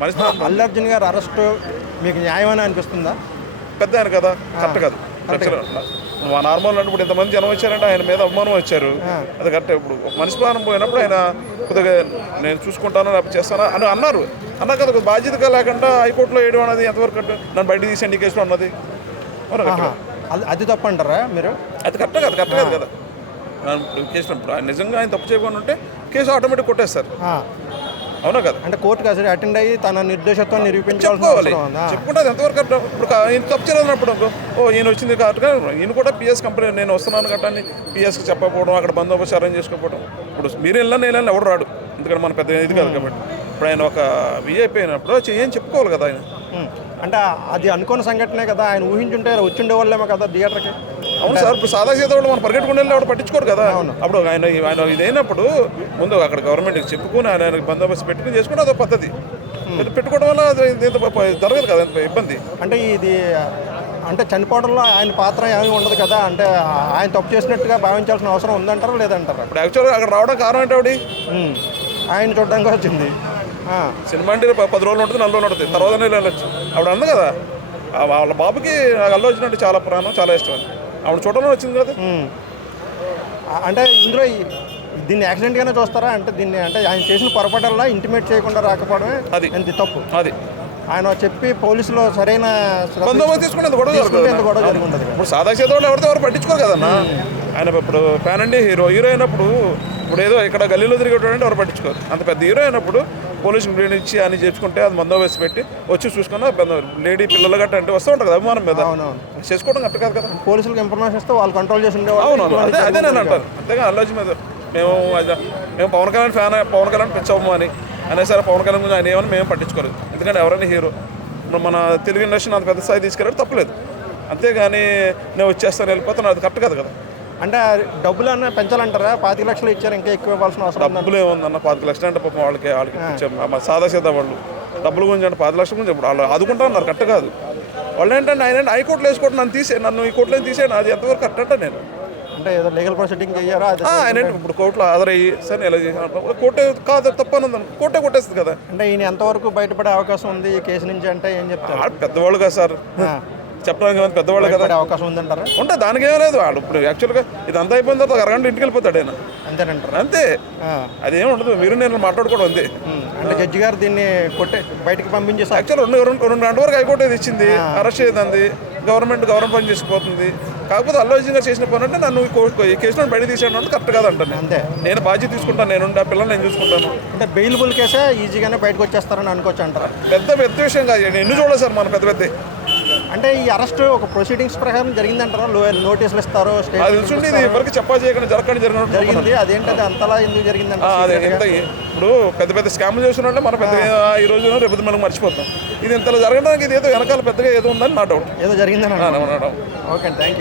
మనిషి అల్లు అర్జున్ గారు అరెస్ట్ మీకు న్యాయమని అనిపిస్తుందా? పెద్ద ఆయన కదా, కరెక్ట్ కాదు. నార్మల్ అంటే ఇప్పుడు ఇంతమంది జనం వచ్చారంటే ఆయన మీద అవమానం వచ్చారు, అది కరెక్ట్. ఇప్పుడు ఒక మనిషి ప్రాణం పోయినప్పుడు ఆయన కొద్దిగా నేను చూసుకుంటాను లేకపోతే చేస్తాను అని అన్నారు కదా. బాధ్యతగా లేకుండా హైకోర్టులో వేయడం అనేది ఎంతవరకు కరెక్ట్? నన్ను బయట తీసేయండి ఈ కేసులో అన్నది అది తప్పు అంటారా మీరు? అది కరెక్ట్ కాదు, కరెక్ట్ కాదు కదా. కేసు ఆయన నిజంగా ఆయన తప్పు చేయకుండా ఉంటే కేసు ఆటోమేటిక్ కొట్టేస్తారు, అవునా కదా? అంటే కోర్టు కాదు అటెండ్ అయ్యి తన నిర్దోషత్వం చెప్పుకోవాలి. చెప్పుకుంటే అది ఎంతవరకు కరెక్ట్? ఇప్పుడు ఈయన తప్పు చేయలేనప్పుడు ఈయన వచ్చింది కరెక్ట్గా, ఈయన కూడా పిఎస్ కంపెనీ నేను వస్తున్నాను కట్టని పిఎస్కి చెప్పకపోవడం, అక్కడ బందోబస్తు అరేంజ్ చేసుకోకపోవడం. ఇప్పుడు మీరు వెళ్ళినా నేను వెళ్ళినా ఎవరు రాడు, ఎందుకంటే మన పెద్ద ఇది కాదు కాబట్టి. ఇప్పుడు ఆయన ఒక విఐపీ అయినప్పుడు ఏం చెప్పుకోవాలి కదా ఆయన. అంటే అది అనుకోని సంఘటనే కదా, ఆయన ఊహించుంటే వచ్చిండే వాళ్ళేమో కదా థియేటర్కి. అవును సార్, ఇప్పుడు సాదా సీదా వాళ్ళు మనం పరిగెట్టుకుని వెళ్ళి ఎవరు పట్టించుకోరు కదా. అప్పుడు ఆయన ఇదైనప్పుడు ముందు అక్కడ గవర్నమెంట్కి చెప్పుకుని ఆయన బందోబస్తు పెట్టుకుని చేసుకుంటే అదొక పద్ధతి. పెట్టుకోవడం వల్ల జరగదు కదా, ఇబ్బంది. అంటే ఇది అంటే చనిపోవడంలో ఆయన పాత్ర ఏమీ ఉండదు కదా, అంటే ఆయన తప్పు చేసినట్టుగా భావించాల్సిన అవసరం ఉందంటారా లేదంటారా? ఇప్పుడు యాక్చువల్గా అక్కడ రావడం కారణం ఏంటి? ఆవిడ ఆయన చూడడానికి వచ్చింది. సినిమా అంటే 10 రోజులు ఉంటుంది, 4 రోజులు ఉంటుంది, తర్వాత వెళ్ళొచ్చు. ఆవిడ అంది కదా వాళ్ళ బాబుకి అల్లు అర్జున్ అంటే చాలా ప్రాణం, చాలా ఇష్టం అని. ఆవిడ చూడడం వచ్చింది కదా. అంటే ఇందులో దీన్ని యాక్సిడెంట్గానే చూస్తారా? అంటే దీన్ని అంటే ఆయన చేసిన పొరపాటల్లా ఇంటిమేట్ చేయకుండా రాకపోవడమే అది ఎంత తప్పు. అది ఆయన చెప్పి పోలీసులు సరైన బందోబస్తు తీసుకుంటే గొడవ జరిగి ఉండదు. ఇప్పుడు సాదా చేదోళ్ళు ఎవరు పట్టించుకోరు కదన్నా. ఆయన ఇప్పుడు ఫ్యాన్ అండి హీరో అయినప్పుడు ఇప్పుడు ఏదో ఇక్కడ గల్లీలో తిరిగేటంటే ఎవరు పట్టించుకోరు. అంత పెద్ద హీరో అయినప్పుడు పోలీసులు బ్లేడ్ ఇచ్చి అని చేసుకుంటే అది బందోబస్తు పెట్టి వచ్చి చూసుకున్నా లేడీ పిల్లలు గట్ట అంటే వస్తూ ఉంటుంది అభిమానం మీద చేసుకోవడం కరెక్ట్ కాదు కదా. పోలీసులకు ఇన్ఫర్మేషన్ ఇస్తే వాళ్ళు కంట్రోల్ చేసి ఉండేవాళ్ళు. అవును, అదే నేను అంటాను. అంతేగా అల్లు అర్జున్ మీద మేము పవన్ కళ్యాణ్ ఫ్యాన్, పవన్ కళ్యాణ్ పెంచాము అని అనేసరి పవన్ కళ్యాణ్ గురించి ఆయన ఏమని మేము పట్టించుకోలేదు. ఎందుకంటే ఎవరైనా హీరో ఇప్పుడు మన తెలుగు ఇండస్ట్రీని అంత పెద్ద స్థాయి తీసుకెళ్ళాడు తప్పలేదు, అంతేగాని నేను వచ్చేస్తాను వెళ్ళిపోతాను అది కరెక్ట్ కాదు కదా. అంటే డబ్బులు అన్న పెంచాలంటారా? 25 లక్షలు ఇచ్చారు, ఇంకా ఎక్కువ ఇవ్వాల్సిన అవసరం. డబ్బులు ఏముందన్న 25 లక్షలు అంటే పాపం వాళ్ళకి సాదా సీదా వాళ్ళు డబ్బుల గురించి అంటే 10 లక్షల గురించి ఇప్పుడు వాళ్ళు ఆదుకుంటా ఉన్నారు, కరెక్ట్ కాదు. వాళ్ళు ఏంటంటే ఆయన హైకోర్టులో వేసుకోవడం నన్ను ఈ కోర్టులో తీసేయండి, అది ఎంతవరకు కరెక్ట్ అంటే నేను అంటే ఏదో లీగల్ ప్రొసీడింగ్ అయ్యారా? ఆయన ఇప్పుడు కోర్టులో హాజరయ్యి సరే ఎలా చేసిన కోర్టే కాదు తప్పనుంది, కోర్టే కొట్టేస్తుంది కదా. అంటే ఈయన ఎంతవరకు బయటపడే అవకాశం ఉంది ఈ కేసు నుంచి అంటే ఏం చెప్తారు? పెద్దవాళ్ళు కదా సార్, చెప్పడానికి పెద్దవాళ్ళు కదా, అవకాశం ఉందంటారా? ఉంటే దానికి ఏం లేదు. వాడు ఇప్పుడు యాక్చువల్గా ఇదంతా అయిపోయిన తర్వాత అరగంట ఇంటికి వెళ్ళిపోతాడు ఆయన, అంతేనంటారు. అంతే, అదేం ఉండదు. మీరు నేను మాట్లాడుకోవడం అంతే. అంటే జడ్జి గారు దీన్ని బయటకి పంపించేసి యాక్చువల్ 2 గంటల వరకు హైకోర్టు ఇది ఇచ్చింది, అరెస్ట్ చేయదండి, గవర్నమెంట్ పని చేసిపోతుంది. కాకపోతే అల్లు అర్జున్ గారు చేసిన పని అంటే నన్ను ఈ కేసులో బయట తీసాడు అంటే కరెక్ట్ కాదంటాను. అంతే, నేను బాధ్యత తీసుకుంటాను, నేను ఆ పిల్లలు నేను చూసుకుంటాను. అంటే బెయిలబుల్ కేసే ఈజీగానే బయటకు వచ్చేస్తారని అనుకోవచ్చు అంటారా? పెద్ద విషయం కాదు, ఎన్ని చూడలేదు సార్ మన పెద్ద అంటే ఈ అరెస్ట్ ఒక ప్రొసీడింగ్స్ ప్రకారం జరిగిందంటారా? నోటీసులు ఇస్తారు, తెలుసుండి ఇది ఎవరికి చెప్పా చేయకుండా జరిగింది. అదేంటది అంతలా ఎందుకు జరిగిందంటే ఇప్పుడు పెద్ద స్కామ్లు చేస్తున్నట్టే మన పెద్ద ఈ రోజు రేపు మనం మర్చిపోతాం. ఇది ఇంతలో జరగడానికి ఇది ఏదో వెనకాల పెద్దగా ఏదో ఉందని నా డౌట్. ఏదో జరిగిందని. Okay, thank you.